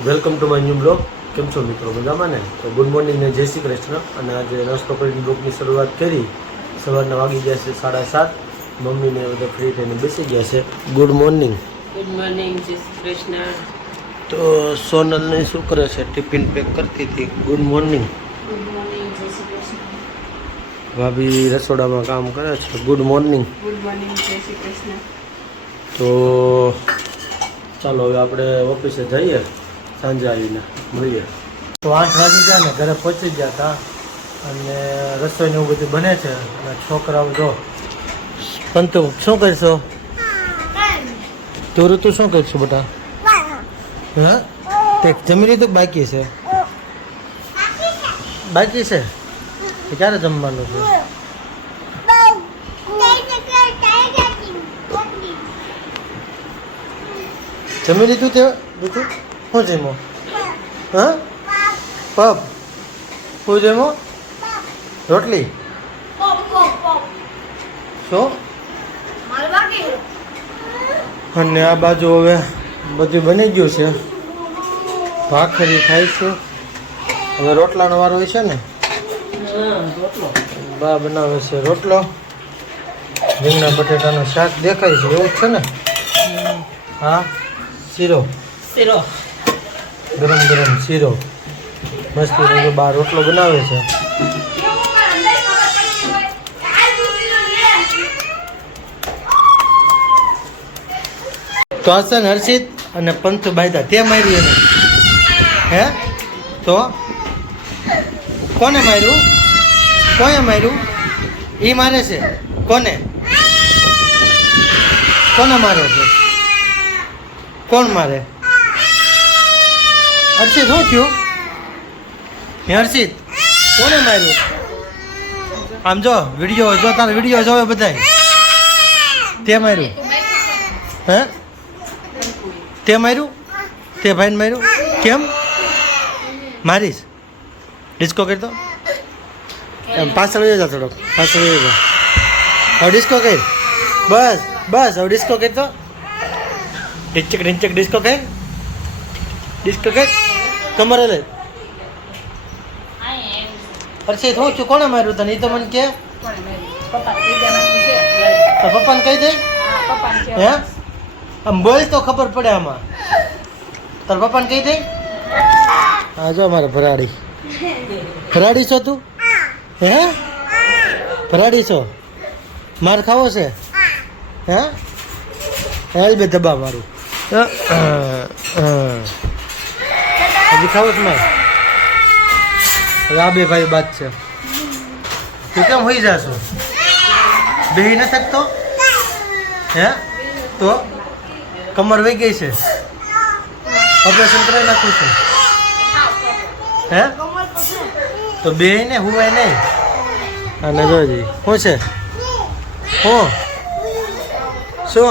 Welcome to my new blog. કેમ છો મિત્રો, મજામાં ને? તો ગુડ મોર્નિંગ ને જય શ્રી કૃષ્ણ. અને આજે નાસ્તો કરીને બ્લોગની શરૂઆત કરી. સવારના વાગી ગયા છે 7:30. મમ્મીને બધા ફ્રી થઈને બેસી ગયા છે. Good morning. ગુડ મોર્નિંગ, જય શ્રી કૃષ્ણ. તો સોનલને શું કરે છે? ટિફિન પેક કરતી હતી. Good morning. ગુડ મોર્નિંગ, જય શ્રી કૃષ્ણ. ભાભી રસોડામાં કામ કરે છે. Good morning. ગુડ મોર્નિંગ, જય શ્રી કૃષ્ણ. તો ચાલો હવે આપણે ઓફિસે જઈએ. સાંજે આવીને મળીએ. તો 8 વાગી ગયા ને ઘરે પહોંચી ગયા હતા. અને રસોઈને એવું બધું બને છે. અને છોકરાઓ જો પણ તું શું કરશો? તું તું શું કરશું બેટા? હા, તે જમી લીધું કે બાકી છે? બાકી છે? ક્યારે જમવાનું છે? જમી લીધું તે બધું? શું જમો? હા, પપ. શું જમો? રોટલી. શું? અને આ બાજુ હવે બધું બની ગયું છે. ભાખરી ખાય છે. હવે રોટલાનો વારો હોય છે ને? બા બનાવે છે રોટલો. રીંગણા બટેટાનું શાક દેખાય છે, એવું જ છે ને? હા, શીરો. ગરમ ગરમ શીરો મસ્તી બહાર રોટલો બનાવે છે. તો હસન, હર્ષિત અને પંતુ બાયદા તે માર્યું એને? હે? તો કોને માર્યું? કોને માર્યું? એ મારે છે. કોને કોને મારે છે? કોણ મારે? હર્ષિત, શું થયું? હર્ષિત, કોને માર્યું? આમ જો વિડીયો જો, તારો વિડીયો જોવે બધાય. તે માર્યું? હે? તે માર્યું? તે ભાઈને માર્યું? કેમ મારીશ? ડિસ્કો કરી દો. એમ પાછળ વહી જા, થોડોક પાછળ વહી જા. હવે ડિસ્કો કરી. બસ બસ, હવે ડિસ્કો કરી દો. ઢીંચક ઢીંચક ડિસ્કો કરી. ડિસ્કો કરી. કમરે લે. હર્ષિત, હું છું? કોણે માર્યું તને? એ તો મને કે. પપ્પાને કહી દે. હે? આમ બોલ તો ખબર પડે આમાં. તાર પપ્પાને કહી દે. હા, જો મારે ભરાડી. ભરાડી છો તું? હે? ભરાડી છો? માર ખાવો છે? હે? હેલ બે દબા મારું. હજી ખાવો છે મારે? આ બે ભાઈ બાદ છે. તું કેમ હોઈ જાશો? બેહી ન શકતો? હે? તો કમર વહી ગઈ છે. ઓપરેશન કરાવી નાખવું છે. હે? તો બે ને હુવાય નહીં. અને જોજી શું છે? શું